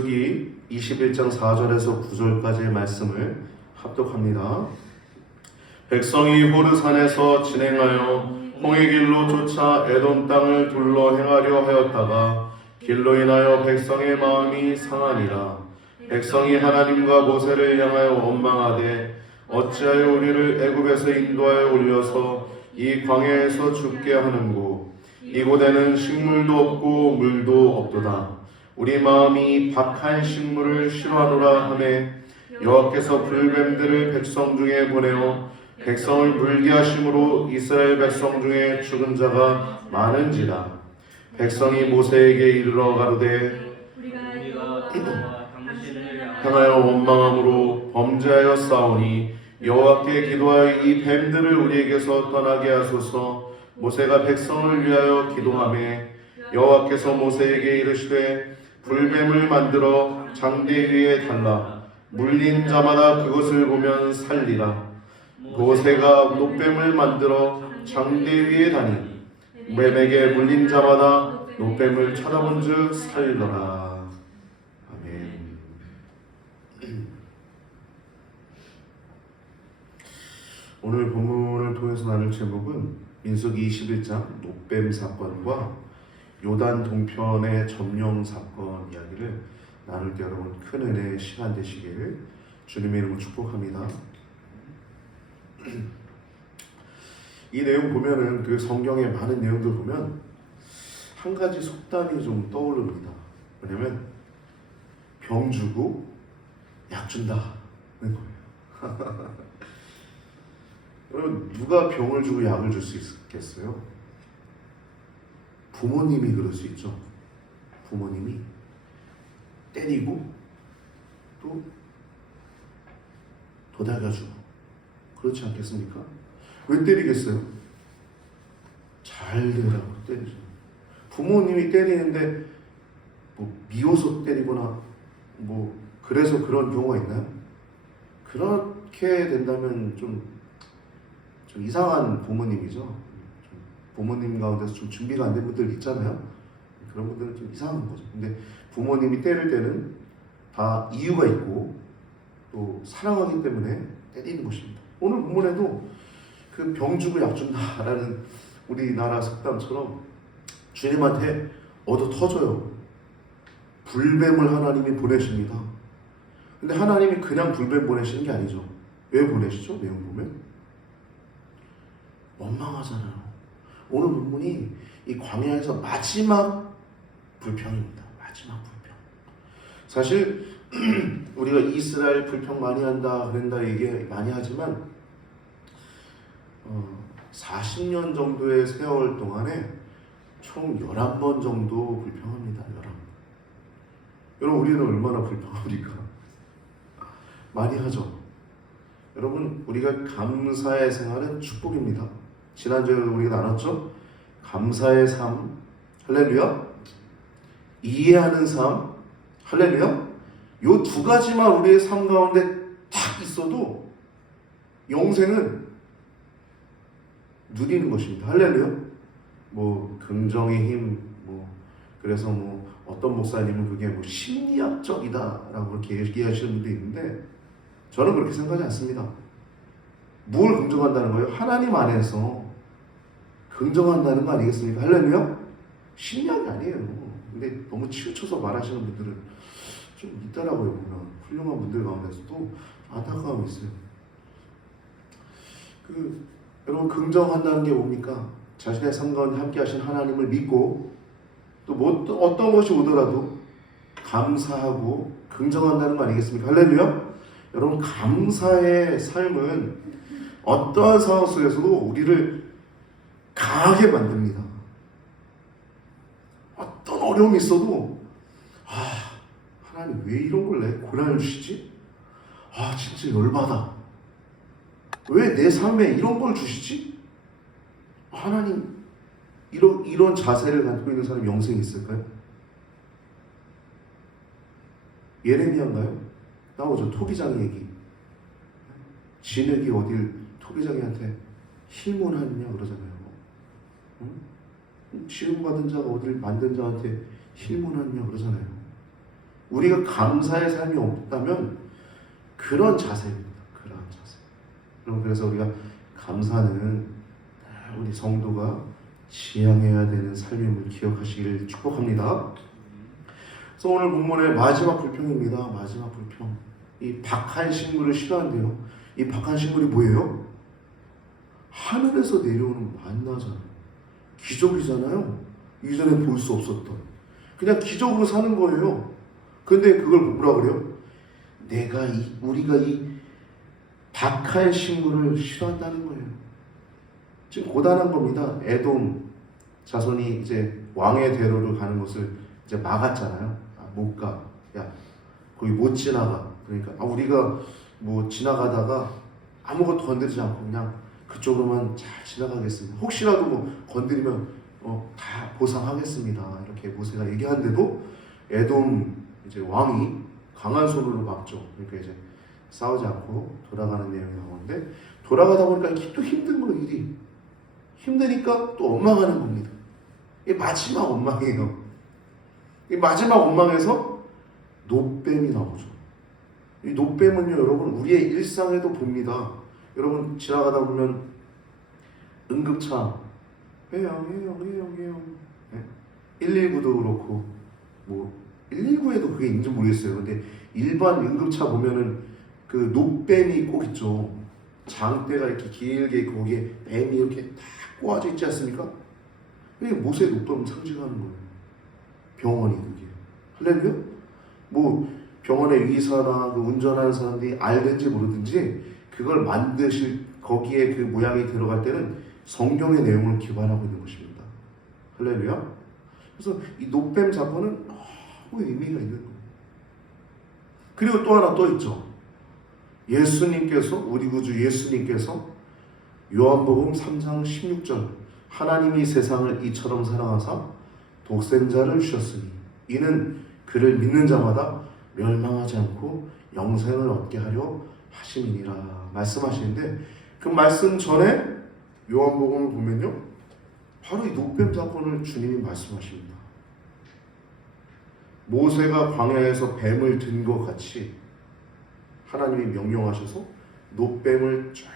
민수기 21장 4절에서 9절까지의 말씀을 합독합니다. 백성이 호르산에서 진행하여 홍해 길로 쫓아 에돔 땅을 둘러 행하려 하였다가 길로 인하여 백성의 마음이 상하니라. 백성이 하나님과 모세를 향하여 원망하되 어찌하여 우리를 애굽에서 인도하여 올려서 이 광야에서 죽게 하는고 이곳에는 식물도 없고 물도 없도다. 우리 마음이 박한 식물을 싫어하노라 하매 여호와께서 불뱀들을 백성 중에 보내어 백성을 물게 하심으로 이스라엘 백성 중에 죽은 자가 많은지라. 백성이 모세에게 이르러 가로되 우리가 당신을 향하여 원망함으로 범죄하여 싸우니 여호와께 기도하여 이 뱀들을 우리에게서 떠나게 하소서. 모세가 백성을 위하여 기도하매 여호와께서 모세에게 이르시되 불뱀을 만들어 장대 위에 달라 물린 자마다 그것을 보면 살리라. 모세가 노뱀을 만들어 장대 위에 다니 뱀에게 물린 자마다 노뱀을 쳐다본즉 살더라. 아멘. 오늘 본문을 통해서 나눌 제목은 민수기 21장 노뱀 사건과 요단 동편의 점령 사건 이야기를 나눌 때 여러분 큰 은혜의 시간 되시기를 주님의 이름으로 축복합니다. 이 내용 보면은 그 성경의 많은 내용들 보면 한 가지 속담이 좀 떠오릅니다. 왜냐면 병 주고 약 준다는 거예요. 여러분 누가 병을 주고 약을 줄 수 있겠어요? 부모님이 그럴 수 있죠. 부모님이 때리고 또 도달가주고 그렇지 않겠습니까? 왜 때리겠어요? 잘 되라고 때리죠. 부모님이 때리는데 뭐 미워서 때리거나 뭐 그래서 그런 경우가 있나요? 그렇게 된다면 좀 이상한 부모님이죠. 부모님 가운데서 좀 준비가 안 된 분들 있잖아요. 그런 분들은 좀 이상한 거죠. 근데 부모님이 때릴 때는 다 이유가 있고 또 사랑하기 때문에 때리는 것입니다. 오늘 본문에도 그 병 주고 약 준다라는 우리나라 속담처럼 주님한테 얻어 터져요. 불뱀을 하나님이 보내십니다. 근데 하나님이 그냥 불뱀 보내시는 게 아니죠. 왜 보내시죠? 내용 보면 원망하잖아요. 오늘 본문이 이 광야에서 마지막 불평입니다. 마지막 불평. 사실 우리가 이스라엘 불평 많이 한다 그런다 얘기 많이 하지만 40년 정도의 세월 동안에 총 11번 정도 불평합니다. 11번. 여러분 우리는 얼마나 불평합니까? 많이 하죠. 여러분 우리가 감사의 생활은 축복입니다. 지난주에 우리가 나눴죠? 감사의 삶, 할렐루야. 이해하는 삶, 할렐루야. 요 두 가지만 우리의 삶 가운데 딱 있어도 영생은 누리는 것입니다. 할렐루야. 뭐 긍정의 힘, 뭐 그래서 뭐 어떤 목사님은 그게 뭐 심리학적이다라고 그렇게 얘기하시는 분도 있는데 저는 그렇게 생각하지 않습니다. 뭘 긍정한다는 거예요? 하나님 안에서 긍정한다는 거 아니겠습니까? 할렐루야? 심리학이 아니에요. 근데 너무 치우쳐서 말하시는 분들은 좀 있더라고요. 보면 훌륭한 분들 가운데서도 안타까움이 있어요. 여러분 긍정한다는 게 뭡니까? 자신의 삶 가운데 함께 하신 하나님을 믿고 또 어떤 것이 오더라도 감사하고 긍정한다는 거 아니겠습니까? 할렐루야? 여러분 감사의 삶은 어떠한 상황 속에서도 우리를 강하게 만듭니다. 어떤 어려움이 있어도 하나님 왜 이런 걸 내 고난을 주시지? 진짜 열받아. 왜 내 삶에 이런 걸 주시지? 하나님 이런 자세를 갖고 있는 사람이 영생이 있을까요? 예레미야인가요? 나오죠. 토기장 얘기. 진흙이 어딜 토기장이한테 힐문하느냐 그러잖아요. 응? 치유받은 자가 어딜 만든 자한테 힐문하느냐 그러잖아요. 우리가 감사의 삶이 없다면 그런 자세입니다. 그런 자세. 여러분, 그래서 우리가 감사는 우리 성도가 지향해야 되는 삶임을 기억하시기를 축복합니다. 그래서 오늘 본문의 마지막 불평입니다. 마지막 불평. 이 박한 식물을 싫어한대요. 이 박한 식물이 뭐예요? 하늘에서 내려오는 만나잖아요. 기적이잖아요. 이전에 볼 수 없었던. 그냥 기적으로 사는 거예요. 근데 그걸 뭐라 그래요? 우리가 이 박한 식물을 싫어한다는 거예요. 지금 고단한 겁니다. 에돔 자손이 이제 왕의 대로를 가는 것을 이제 막았잖아요. 못 가. 야, 거기 못 지나가. 그러니까 우리가 뭐 지나가다가 아무것도 건드리지 않고 그냥 그쪽으로만 잘 지나가겠습니다. 혹시라도 뭐 건드리면 다 보상하겠습니다. 이렇게 모세가 얘기하는데도 에돔 이제 왕이 강한 손으로 막죠. 그러니까 이제 싸우지 않고 돌아가는 내용이 나오는데, 돌아가다 보니까 또 힘든 거예요. 일이 힘드니까 또 원망하는 겁니다. 이 마지막 원망이에요. 이 마지막 원망에서 노뱀이 나오죠. 이 노뱀은요, 여러분, 우리의 일상에도 봅니다. 여러분 지나가다 보면 응급차 해요. 119도 그렇고 뭐 119에도 그게 있는지 모르겠어요. 근데 일반 응급차 보면은 그 노뱀이 꼭 있죠. 장대가 이렇게 길게 거기에 뱀이 이렇게 딱 꼬아져 있지 않습니까? 그게 모세의 노뱀을 상징하는 거예요. 병원이 그게. 할렐루야? 뭐 병원의 의사나 그 운전하는 사람들이 알든지 모르든지 그걸 만드실 거기에 그 모양이 들어갈 때는 성경의 내용을 기반하고 있는 것입니다. 할렐루야? 그래서 이 노뱀 사건은 너무 의미가 있는 거예요. 그리고 또 하나 또 있죠. 예수님께서, 우리 구주 예수님께서 요한복음 3장 16절, 하나님이 세상을 이처럼 사랑하사 독생자를 주셨으니 이는 그를 믿는 자마다 멸망하지 않고 영생을 얻게 하려 하심이니라 말씀하시는데, 그 말씀 전에 요한복음을 보면요, 바로 이 노뱀 사건을 주님이 말씀하십니다. 모세가 광야에서 뱀을 든 것 같이 하나님이 명령하셔서 노뱀을 쫙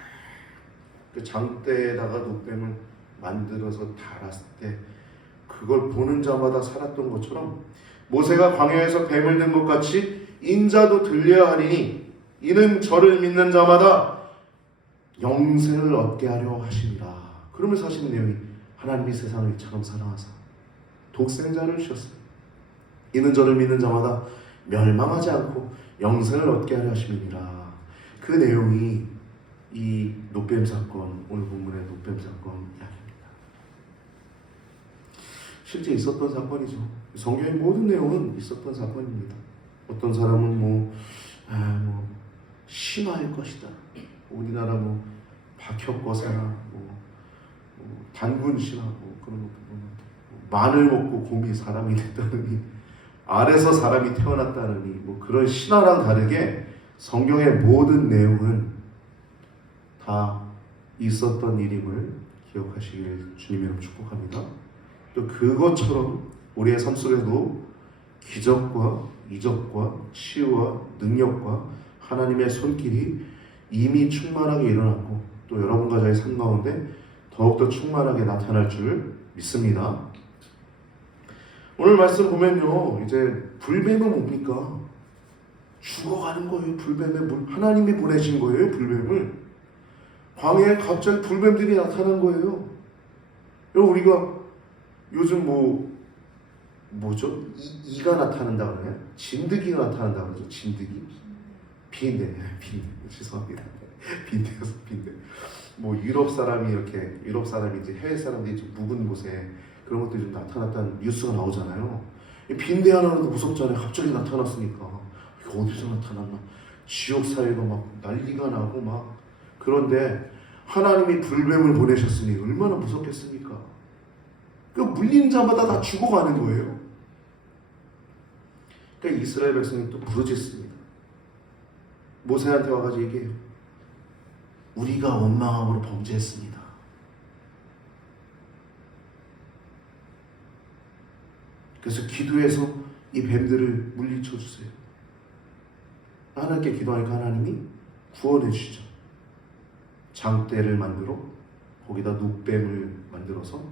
그 장대에다가 노뱀을 만들어서 달았을 때 그걸 보는 자마다 살았던 것처럼, 모세가 광야에서 뱀을 든 것 같이 인자도 들려야 하리니 이는 저를 믿는 자마다 영생을 얻게 하려 하시니라. 그러면서 하시는 내용이, 하나님이 세상을 이처럼 사랑하사 독생자를 주셨어요. 이는 저를 믿는 자마다 멸망하지 않고 영생을 얻게 하려 하심이니라. 그 내용이 이 노뱀 사건, 오늘 본문의 노뱀 사건 이야기입니다. 실제 있었던 사건이죠. 성경의 모든 내용은 있었던 사건입니다. 어떤 사람은 뭐 신화일 것이다. 우리나라 뭐 박혁거사나 단군 신화 그런 거 보면 마늘 먹고 곰이 사람이 됐다느니, 알에서 사람이 태어났다느니, 뭐 그런 신화랑 다르게 성경의 모든 내용은 다 있었던 일임을 기억하시길 주님 이름 축복합니다. 또 그것처럼 우리의 삶 속에도 기적과 이적과 치유와 능력과 하나님의 손길이 이미 충만하게 일어났고, 또 여러분과 저의 삶 가운데 더욱더 충만하게 나타날 줄 믿습니다. 오늘 말씀 보면요, 이제 불뱀은 뭡니까? 죽어가는 거예요. 불뱀에 하나님이 보내신 거예요. 불뱀을 광야에 갑자기 불뱀들이 나타난 거예요. 여러분, 우리가 요즘 뭐죠? 이가 나타난다 그러나요? 진드기가 나타난다 그러죠. 진드기, 빈대. 죄송합니다. 빈대. 뭐 유럽 사람이 이제 해외 사람들이 좀 묵은 곳에 그런 것들이 좀 나타났다는 뉴스가 나오잖아요. 빈대 하나라도 무섭잖아요. 갑자기 나타났으니까 이게 어디서 나타났나? 지옥 사회가 막 난리가 나고 막. 그런데 하나님이 불뱀을 보내셨으니 얼마나 무섭겠습니까? 그 물린 자마다 다 죽어가는 거예요. 그러니까 이스라엘 백성이 또 부르짖습니다. 모세한테 와가지고 얘기해요. 우리가 원망함으로 범죄했습니다. 그래서 기도해서 이 뱀들을 물리쳐 주세요. 하나님께 기도하니까 하나님이 구원해 주시죠. 장대를 만들어 거기다 눕뱀을 만들어서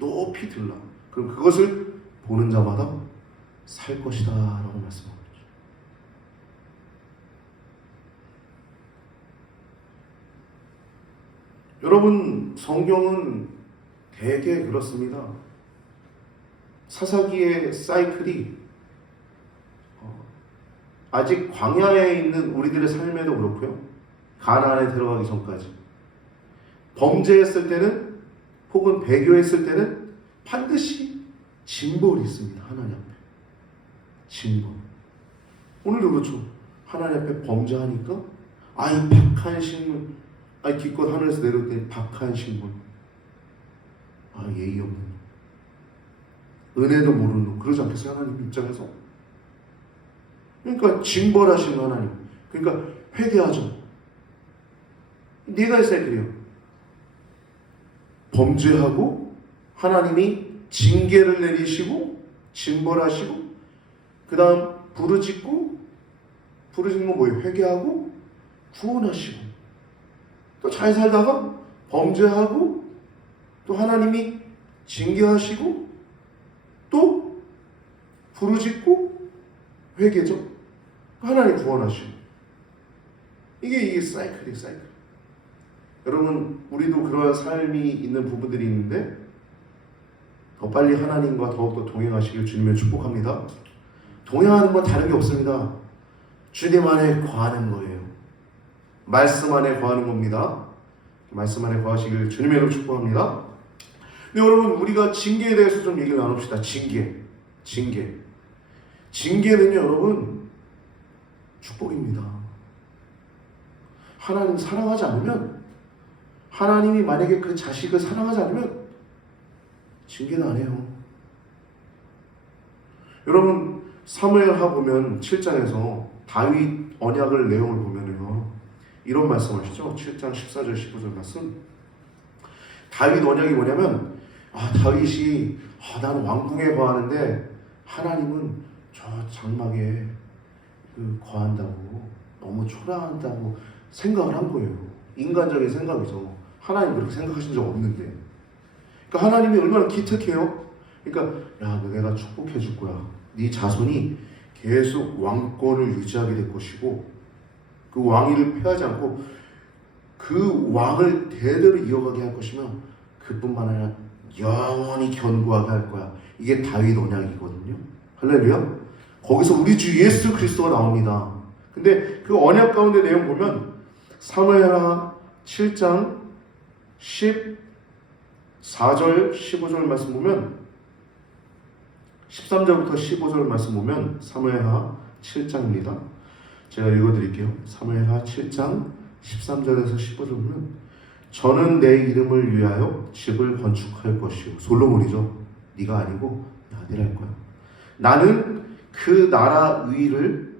높이 들라. 그럼 그것을 보는 자마다 살 것이다 라고 말씀합니다. 여러분, 성경은 되게 그렇습니다. 사사기의 사이클이 아직 광야에 있는 우리들의 삶에도 그렇고요, 가나안에 들어가기 전까지 범죄했을 때는 혹은 배교했을 때는 반드시 징벌이 있습니다. 하나님 앞에 징벌. 오늘도 그렇죠. 하나님 앞에 범죄하니까 이 박한 식물, 기껏 하늘에서 내려올 때 박한 식물, 예의 없는 놈, 은혜도 모르는 놈, 그러지 않겠어요? 하나님 입장에서. 그러니까 징벌하시는 하나님, 그러니까 회개하죠. 네가 했어야 그래요. 범죄하고 하나님이 징계를 내리시고 징벌하시고, 그 다음 부르짖고, 부르짖는 건 뭐예요? 회개하고 구원하시고, 또 잘 살다가 범죄하고 또 하나님이 징계하시고 또 부르짖고 회개죠. 하나님 구원하시고, 이게 사이클이에요, 사이클. 여러분, 우리도 그런 삶이 있는 부분들이 있는데 더 빨리 하나님과 더욱더 동행하시길 주님을 축복합니다. 동행하는 건 다른 게 없습니다. 주님 안에 거하는 거예요. 말씀 안에 거하는 겁니다. 말씀 안에 거하시길 주님의 이름으로 축복합니다. 근데 여러분, 우리가 징계에 대해서 좀 얘기를 나눕시다. 징계는요, 여러분, 축복입니다. 하나님 사랑하지 않으면, 하나님이 만약에 그 자식을 사랑하지 않으면 징계는 안 해요. 여러분, 사무엘하 보면 7장에서 다윗 언약을 내용을 보면요, 이런 말씀하시죠. 7장 14절 15절 말씀. 다윗 언약이 뭐냐면, 다윗이 나는 왕궁에 거하는데 하나님은 저 장막에 거한다고, 너무 초라한다고 생각을 한 거예요. 인간적인 생각이죠. 하나님 그렇게 생각하신 적 없는데. 그러니까 하나님이 얼마나 기특해요. 그러니까 내가 축복해 줄 거야. 네 자손이 계속 왕권을 유지하게 될 것이고, 그 왕위를 폐하지 않고 그 왕을 대대로 이어가게 할 것이며, 그뿐만 아니라 영원히 견고하게 할 거야. 이게 다윗 언약이거든요. 할렐루야. 거기서 우리 주 예수 그리스도가 나옵니다. 근데 그 언약 가운데 내용 보면 사무엘하 7장 14절 15절 말씀 보면, 13절부터 15절 말씀 보면 사무엘하 7장입니다. 제가 읽어드릴게요. 사무엘하 7장 13절에서 15절 보면, 저는 내 이름을 위하여 집을 건축할 것이요. 솔로몬이죠. 네가 아니고 내 아들이 할 거야. 나는 그 나라 위를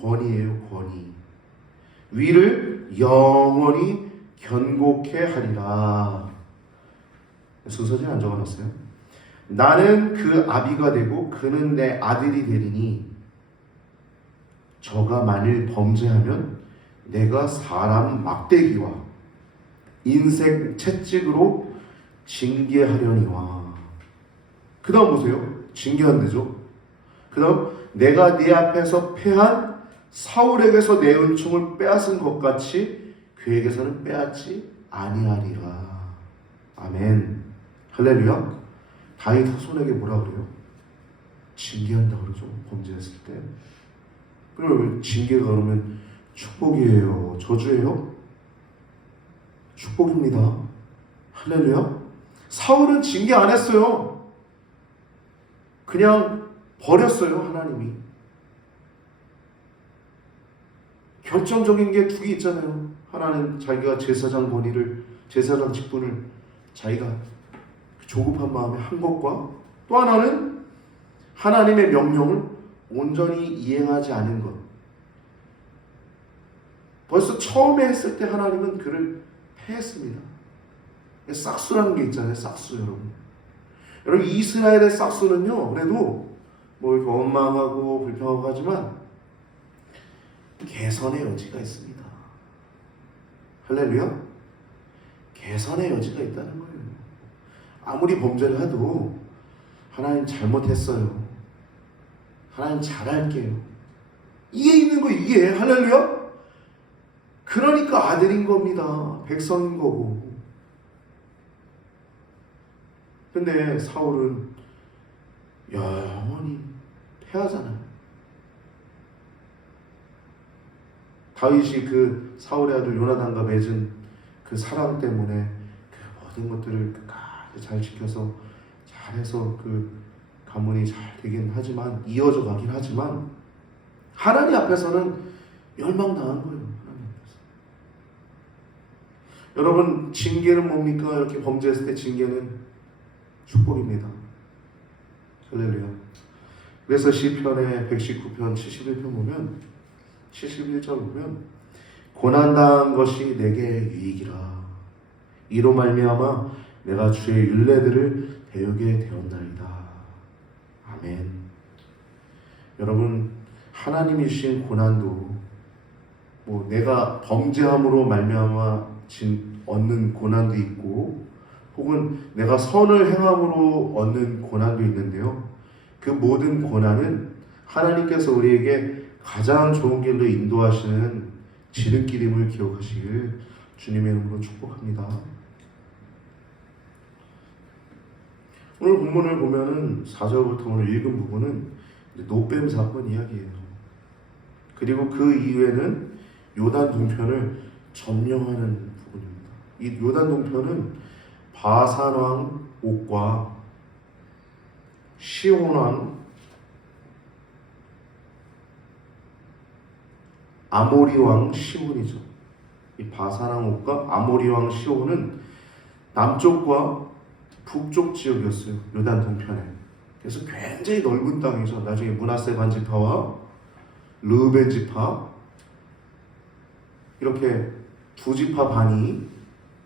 권위예요. 권위. 위를 영원히 견고케 하리라. 순서대로 안 적어놨어요. 나는 그 아비가 되고 그는 내 아들이 되리니, 저가 만일 범죄하면 내가 사람 막대기와 인생 채찍으로 징계하려니와. 그 다음 보세요. 징계한대죠. 그 다음, 내가 네 앞에서 패한 사울에게서 내 은총을 빼앗은 것 같이 그에게서는 빼앗지 아니하리라. 아멘. 할렐루야. 다윗 후손에게 뭐라 그래요? 징계한다 그러죠. 범죄했을 때. 그럼 징계가 그러면 축복이에요? 저주예요? 축복입니다. 할렐루야. 사울은 징계 안 했어요. 그냥 버렸어요. 하나님이. 결정적인 게 두 개 있잖아요. 하나는 자기가 제사장 권위를, 제사장 직분을 자기가 조급한 마음에 한 것과, 또 하나는 하나님의 명령을 온전히 이행하지 않은 것. 벌써 처음에 했을 때 하나님은 그를 패했습니다. 싹수라는 게 있잖아요. 싹수. 여러분 이스라엘의 싹수는요, 그래도 뭐 이렇게 원망하고 불평하고 하지만 개선의 여지가 있습니다. 할렐루야. 개선의 여지가 있다는 거예요. 아무리 범죄를 해도 하나님 잘못했어요. 하나님 잘할게요. 이게 있는 거 이게 할렐루야. 그러니까 아들인 겁니다. 백성인 거고. 근데 사울은 영원히 패하잖아요. 다윗이 그 사울의 아들 요나단과 맺은 그 사랑 때문에 그 모든 것들을 끝까지 잘 지켜서 잘해서 그 가문이 잘 되긴 하지만 이어져 가긴 하지만 하나님 앞에서는 멸망당한 거예요. 하나님 앞에서. 여러분 징계는 뭡니까? 이렇게 범죄했을 때 징계는 축복입니다. 할렐루야. 그래서 시편의 119편 71편 보면 71절 보면 고난당한 것이 내게 유익이라 이로 말미암아 내가 주의 율례들을 배우게 되었나이다. 아멘. 여러분 하나님이 주신 고난도 뭐 내가 범죄함으로 말미암아 얻는 고난도 있고 혹은 내가 선을 행함으로 얻는 고난도 있는데요. 그 모든 고난은 하나님께서 우리에게 가장 좋은 길로 인도하시는 지름길임을 기억하시길 주님의 이름으로 축복합니다. 오늘 본문을 보면은 4절부터 오늘 읽은 부분은 노뱀 사건 이야기예요. 그리고 그 이후에는 요단 동편을 점령하는 부분입니다. 이 요단 동편은 바산 왕 옥과 시온 왕 아모리 왕 시온이죠. 이 바산 왕 옥과 아모리 왕 시온은 남쪽과 북쪽 지역이었어요. 요단 동편에. 그래서 굉장히 넓은 땅이죠. 나중에 므낫세 반지파와 르벤 지파 이렇게 두 지파 반이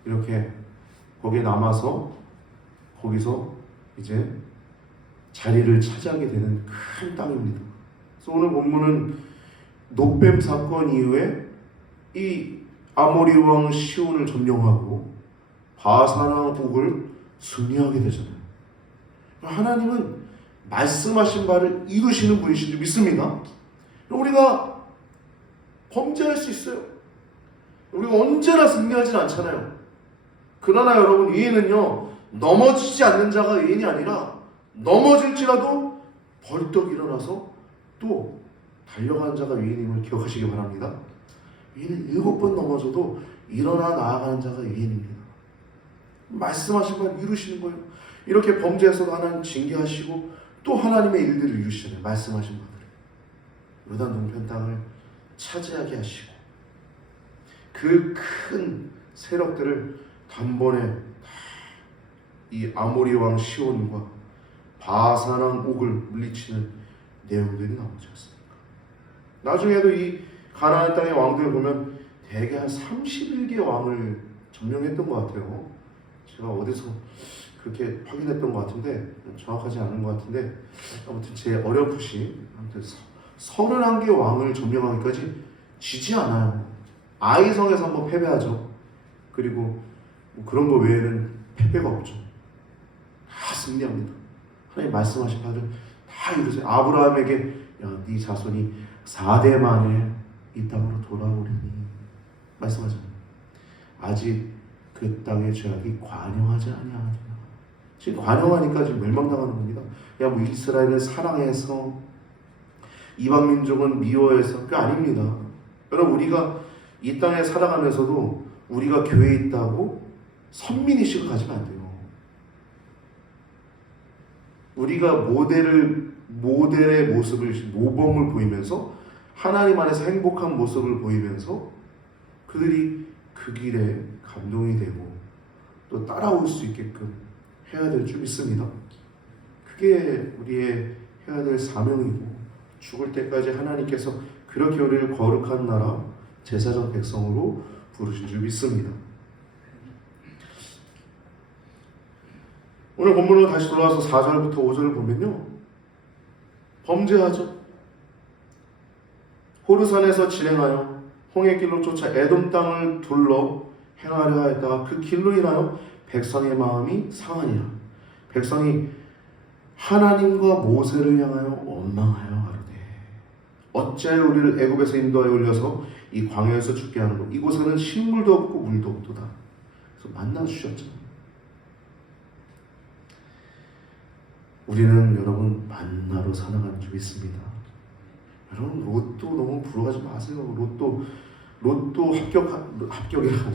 이렇게 거기에 남아서 거기서 이제 자리를 차지하게 되는 큰 땅입니다. 그래서 오늘 본문은 노뱀 사건 이후에 이 아모리 왕 시온을 점령하고 바산 왕 옥을 승리하게 되잖아요. 하나님은 말씀하신 바를 이루시는 분이신 줄 믿습니다. 우리가 범죄할 수 있어요. 우리가 언제나 승리하진 않잖아요. 그러나 여러분 의인은요 넘어지지 않는 자가 의인이 아니라 넘어질지라도 벌떡 일어나서 또 달려가는 자가 의인임을 기억하시기 바랍니다. 의인은 7번 넘어져도 일어나 나아가는 자가 의인입니다. 말씀하신 걸 이루시는 거예요. 이렇게 범죄해서도 하나님 징계하시고 또 하나님의 일들을 이루시잖아요. 말씀하신 바들을 요단 동편 땅을 차지하게 하시고 그 큰 세력들을 단번에 이 아모리 왕 시온과 바산 왕 옥을 물리치는 내용들이 나오지 않습니까? 나중에도 이 가나안 땅의 왕들 보면 대개 한 31개 왕을 점령했던 것 같아요. 제가 어디서 그렇게 확인했던 것 같은데 정확하지 않은 것 같은데 아무튼 제 어렴풋이 아무튼 31개 왕을 점령하기까지 지지 않아요. 아이성에서 한번 패배하죠. 그리고 뭐 그런 거 외에는 패배가 없죠. 다 승리합니다. 하나님 말씀하신 바를 다 이루세요. 아브라함에게 네 자손이 4대 만에 이 땅으로 돌아오리니 말씀하잖아요. 아직 그 땅의 죄악이 관영하지 아니하느니라. 지금 관영하니까 지금 멸망당하는 겁니다. 뭐 이스라엘을 사랑해서 이방 민족은 미워해서 그게 아닙니다. 여러분 우리가 이 땅에 살아가면서도 우리가 교회에 있다고 선민의식을 가지면 안 돼요. 우리가 모델의 모습을 모범을 보이면서 하나님 안에서 행복한 모습을 보이면서 그들이 그 길에 감동이 되고 또 따라올 수 있게끔 해야 될 줄 믿습니다. 그게 우리의 해야 될 사명이고 죽을 때까지 하나님께서 그렇게 우리를 거룩한 나라 제사장 백성으로 부르신 줄 믿습니다. 오늘 본문으로 다시 돌아와서 4절부터 5절을 보면요. 범죄하죠. 호르산에서 진행하여 홍해길로 쫓아 에돔 땅을 둘러 행하려 하였다가 그 길로 인하여 백성의 마음이 상하니라. 백성이 하나님과 모세를 향하여 원망하여 가로되 어찌하여 우리를 애굽에서 인도하여 올려서 이 광야에서 죽게 하는고 이곳에는 식물도 없고 물도 없도다. 그래서 만나 주셨죠. 우리는 여러분 만나로 살아가는 줄 믿습니다. 여러분 로또 너무 부러워하지 마세요. 로또 합격이라고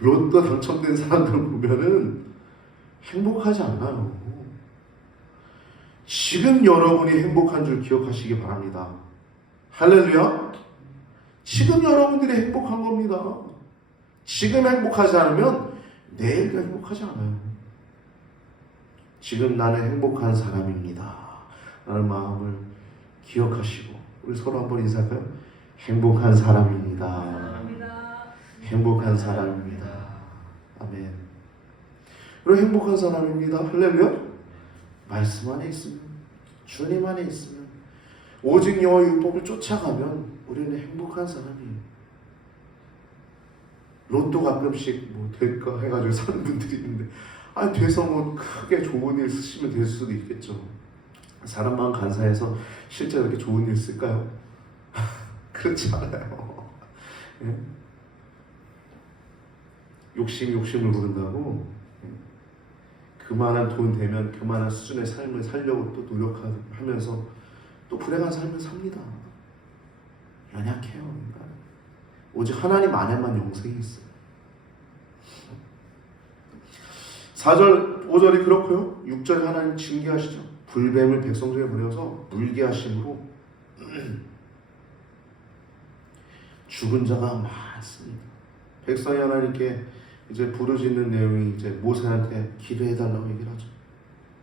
로또 당첨된 사람들 보면은 행복하지 않아요. 지금 여러분이 행복한 줄 기억하시기 바랍니다. 할렐루야. 지금 여러분들이 행복한 겁니다. 지금 행복하지 않으면 내일도 행복하지 않아요. 지금 나는 행복한 사람입니다 라는 마음을 기억하시고 우리 서로 한번 인사할까요? 행복한 사람입니다. 행복한 사람입니다. 아멘. 그리고 행복한 사람입니다. 할렐루야. 말씀 안에 있으면, 주님 안에 있으면, 오직 여호와의 율법을 쫓아가면 우리는 행복한 사람이에요. 로또 가끔씩 뭐 될까 해가지고 사는 분들이 있는데 돼서 뭐 크게 좋은 일 쓰시면 될 수도 있겠죠. 사람 마음 간사해서 실제 그렇게 좋은 일 쓸까요? 그렇지 않아요. 예? 욕심을 부른다고 그만한 돈 되면 그만한 수준의 삶을 살려고 또 노력하면서 또 불행한 삶을 삽니다. 연약해요. 그러니까. 오직 하나님 안에만 영생이 있어요. 4절 5절이 그렇고요. 6절 하나님 징계하시죠. 불뱀을 백성 중에 보내서 물게 하심으로 죽은 자가 많습니다. 백성이 하나님께 이제 부르짖는 내용이 이제 모세한테 기도해달라고 얘기를 하죠.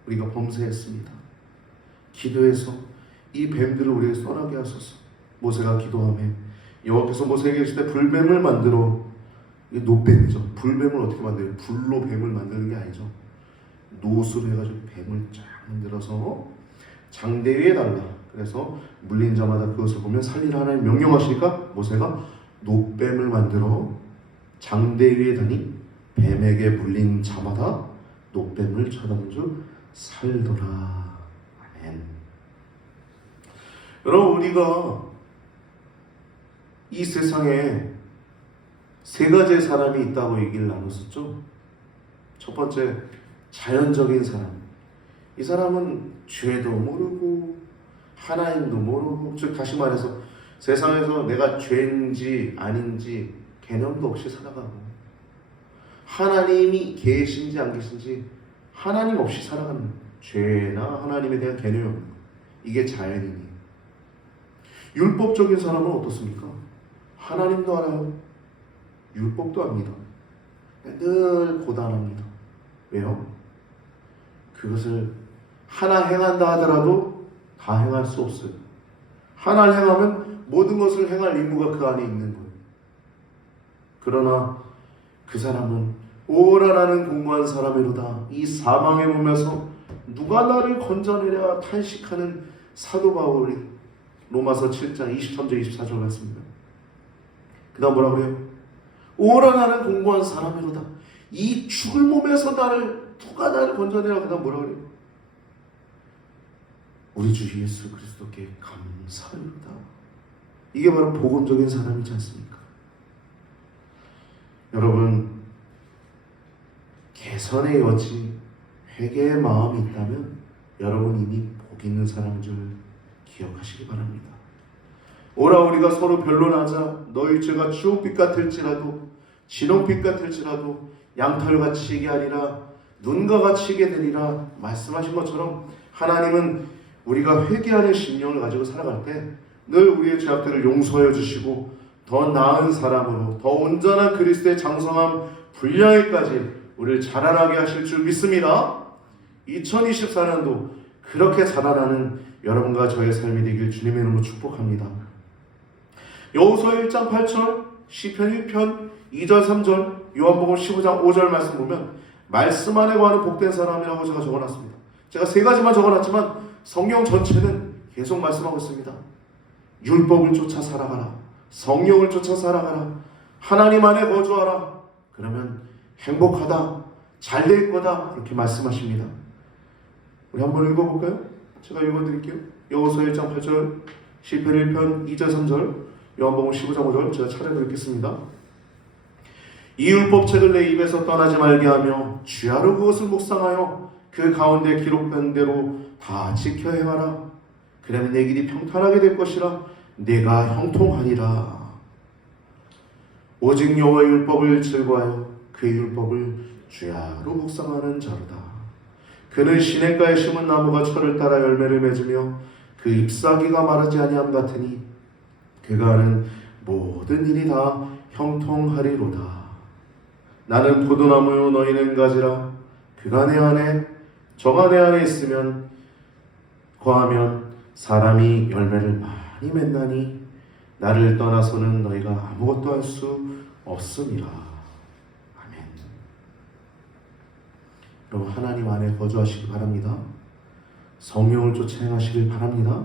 우리가 범죄했습니다. 기도해서 이 뱀들을 우리에게 떠나게 하소서. 모세가 기도하며 여호와께서 모세에게 이르실 때 불뱀을 만들어, 이게 노뱀이죠. 불뱀을 어떻게 만들어요? 불로 뱀을 만드는 게 아니죠. 노수로 해가지고 뱀을 쫙 만들어서 장대 위에 달라. 그래서 물린 자마다 그것을 보면 살리라 하나님 명령하시니까 모세가 노뱀을 만들어 장대 위에 다니 뱀에게 물린 자마다 노뱀을 쳐다본 줄 살더라. 아멘. 여러분, 우리가 이 세상에 세 가지의 사람이 있다고 얘기를 나눴었죠. 첫 번째, 자연적인 사람. 이 사람은 죄도 모르고 하나님도 모르고, 즉 다시 말해서 세상에서 내가 죄인지 아닌지 개념도 없이 살아가고, 하나님이 계신지 안 계신지 하나님 없이 살아가는, 죄나 하나님에 대한 개념이 없는 거. 이게 자연인이에요. 율법적인 사람은 어떻습니까? 하나님도 알아요. 율법도 압니다. 늘 고단합니다. 왜요? 그것을 하나 행한다 하더라도 다 행할 수 없어요. 하나를 행하면 모든 것을 행할 의무가 그 안에 있는 거예요. 그러나 그 사람은 오라라는 공고한 사람이로다. 이 사망의 몸에서 누가 나를 건져내랴 탄식하는 사도 바울이 로마서 7장 23절 24절 말씀입니다. 그 다음 뭐라 그래요? 오라 나는 공고한 사람이로다. 이 죽을 몸에서 누가 나를 건져내라. 그 다음 뭐라 그래요? 우리 주 예수 그리스도께 감사합니다. 이게 바로 복음적인 사람이지 않습니까? 여러분, 개선의 여지, 회개의 마음이 있다면 여러분 이미 복 있는 사람인 줄 기억하시기 바랍니다. 오라 우리가 서로 변론하자. 너희 죄가 주홍빛 같을지라도 진홍빛 같을지라도 양털같이 희게 하리라. 눈과 같이 희게 되리라. 말씀하신 것처럼 하나님은 우리가 회개하는 심령을 가지고 살아갈 때 늘 우리의 죄악들을 용서해 주시고 더 나은 사람으로, 더 온전한 그리스도의 장성함 분량에까지 우리를 자라나게 하실 줄 믿습니다. 2024년도 그렇게 자라나는 여러분과 저의 삶이 되길 주님의 이름으로 축복합니다. 여호수아 1장 8절, 시편 1편 2절 3절, 요한복음 15장 5절 말씀 보면 말씀 안에 거하는 복된 사람이라고 제가 적어놨습니다. 제가 세 가지만 적어놨지만 성경 전체는 계속 말씀하고 있습니다. 율법을 쫓아 살아가라. 성령을 쫓아 살아가라. 하나님 안에 거주하라. 그러면 행복하다. 잘 될 거다. 그렇게 말씀하십니다. 우리 한번 읽어볼까요? 제가 읽어드릴게요. 여호수아 1장 8절, 시편 1편 2절 3절, 요한복음 15장 5절 제가 차례로 읽겠습니다. 이 율법책을 내 입에서 떠나지 말게 하며 주야로 그것을 묵상하여 그 가운데 기록된 대로 다 지켜 행하라. 그러면 내 길이 평탄하게 될 것이라. 내가 형통하리라. 오직 여호와의 율법을 즐거워하여 그 율법을 주야로 묵상하는 자로다. 그는 시냇가에 심은 나무가 철을 따라 열매를 맺으며 그 잎사귀가 마르지 아니함 같으니 그가 하는 모든 일이 다 형통하리로다. 나는 포도나무요 너희는 가지라. 그가 내 안에 저가 내 안에 있으면 거하면 사람이 열매를 많이 맺나니 나를 떠나서는 너희가 아무것도 할 수 없음이라. 아멘. 여러분 하나님 안에 거주하시기 바랍니다. 성령을 쫓아 행하시길 바랍니다.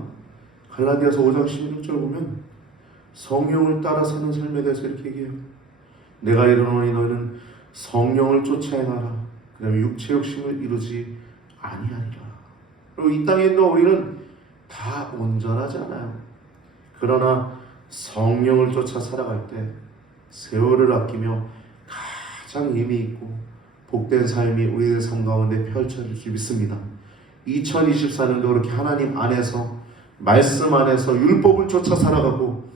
갈라디아서 5장 16절 보면 성령을 따라 사는 삶에 대해서 이렇게 얘기해요. 내가 이르노니 너희는 성령을 쫓아 행하라. 그 다음에 육체 욕심을 이루지 아니하리라. 그리고 이 땅에 있는 우리는 다 온전하지 않아요. 그러나 성령을 쫓아 살아갈 때 세월을 아끼며 가장 의미 있고 복된 삶이 우리의 삶 가운데 펼쳐질 수 믿습니다. 2024년도 그렇게 하나님 안에서 말씀 안에서 율법을 쫓아 살아가고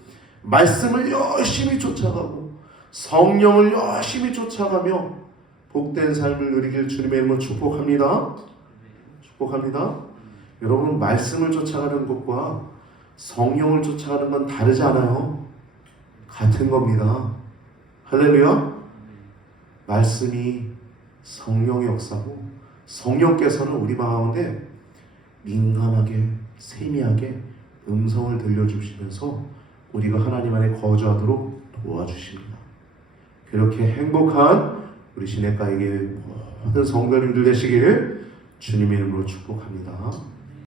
말씀을 열심히 쫓아가고 성령을 열심히 쫓아가며 복된 삶을 누리길 주님의 이름으로 축복합니다. 축복합니다. 여러분 말씀을 쫓아가는 것과 성령을 쫓아가는 건 다르지 않아요. 같은 겁니다. 할렐루야. 말씀이 성령의 역사고 성령께서는 우리 가운데 민감하게 세미하게 음성을 들려주시면서 우리가 하나님 안에 거주하도록 도와주십니다. 그렇게 행복한 우리 시냇가에게 모든 성도님들 되시길 주님의 이름으로 축복합니다.